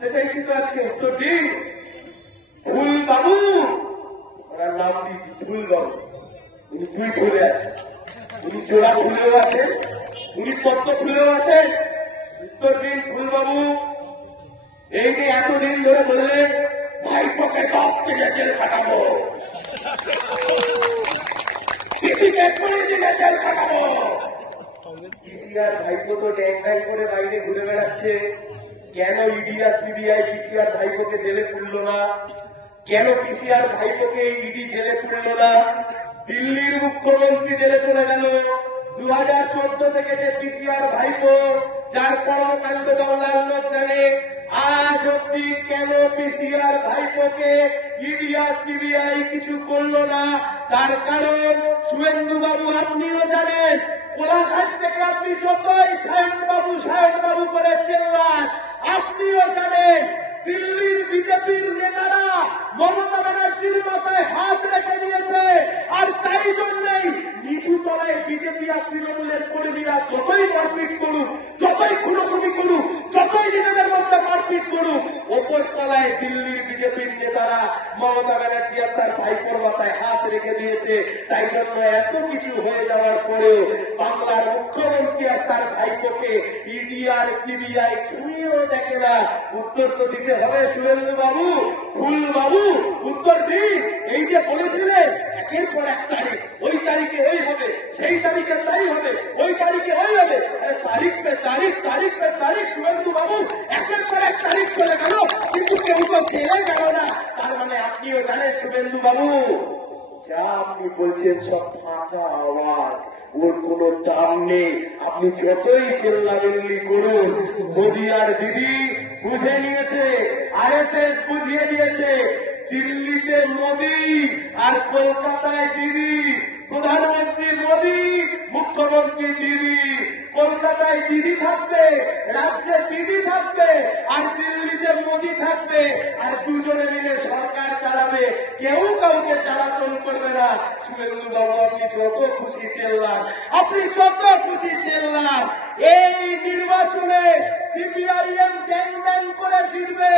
চাইছি তো আজকে তো দিন ফুল বাবু, ওনার নাম দিয়েছি ফুল বাবু। উনি দুই ফুলে আছে, উনি জোড়া ফুলেও আছে, উনি পদ্ম ফুলেও আছে। উত্তর দিন ফুল বাবু, এই যে এতদিন ধরে বললেন ভাইপোকে 10 থেকে জেল খাটাবো, জেল খাটাবো। পিসিআর ভাইপো তো ড্যাং ড্যাং করে বাইরে ঘুরে বেড়াচ্ছে। কেন ইডি আর সিবিআই পিসিআর ভাইপোকে জেলে তুললো না? কেন পিসিআর ভাইপোকে ইডি জেলে তুললো না? দিল্লির মুখ্যমন্ত্রী জেলে চলে গেল। 2014 থেকে যে পিসিআর ভাইপো, যার কর্মকাণ্ড বাংলার লোক জানে, আজ অব্দি কেন পিসিআর ভাইপোকে ইডি আর সিবিআই কিছু করলো না? তার কারণ শুভেন্দু বাবু আপনিও জানেন, কোলাঘাট থেকে আপনি যতই সায়ন বাবু করে চেল্লান, আপনিও জানেন দিল্লির বিজেপির নেতারা মমতা ব্যানার্জির মাথায় হাত রেখে দিয়েছে। আর তাই জন্যই নিচু তলায় বিজেপি আর তৃণমূলের কর্মীরা যতই মারপিট করুক, যতই খুনোখুনি করুক, যতই নিজেদের মধ্যে মারপিট করুক, ওপর তলায় দিল্লির বিজেপির নেতারা মমতা ব্যানার্জি আর তার ভাইপোর মাথায় হাত রেখে দিয়েছে। তাই জন্য এত কিছু হয়ে যাওয়ার পরেও বাংলার মুখ্যমন্ত্রী আর তার ভাইপোকে ইডি আর সিবিআই ছুঁয়েও দেখে না। উত্তর তো দিতে হবে শুভেন্দু বাবু, ফুল বাবু, উত্তর দিন। এই যে বলেছিলেন একের পর এক তারিখ, ওই তারিখে ওই হবে, সেই তারিখে তাই হবে, ওই তারিখে ওই হবে, তারিখ পে তারিখ, তারিখ পে তারিখ। শুভেন্দু বাবু একের পর এক তারিখ চলে গেল, কিন্তু কেউ তো জেলে গেল না। তার মানে আপনিও জানেন শুভেন্দু বাবু, যা আপনি বলছেন সব ফাঁকা আওয়াজ, ওর কোনো দাম নেই। আপনি যতই চেল্লাবেল্লি করুন, মোদি আর দিদি বুঝে নিয়েছে, আরএসএস বুঝিয়ে দিয়েছে। দিল্লিতে মোদি আর কলকাতায় দিদি, প্রধানমন্ত্রী মোদি, মুখ্যমন্ত্রী দিদি। কলকাতায় দিদি থাকবে, রাজ্যে দিদি থাকবে, আর দিল্লিতে মোদি থাকবে, আর দুজনে মিলে সরকার চালাবে। কেউ কাউকে চালাতন করবে না। শুভেন্দু বাবু আপনি যত খুশি চেল্লান, আপনি যত খুশি চেল্লান, এই নির্বাচনে সিপিআইএম ড্যাং ড্যাং করে জিতবে।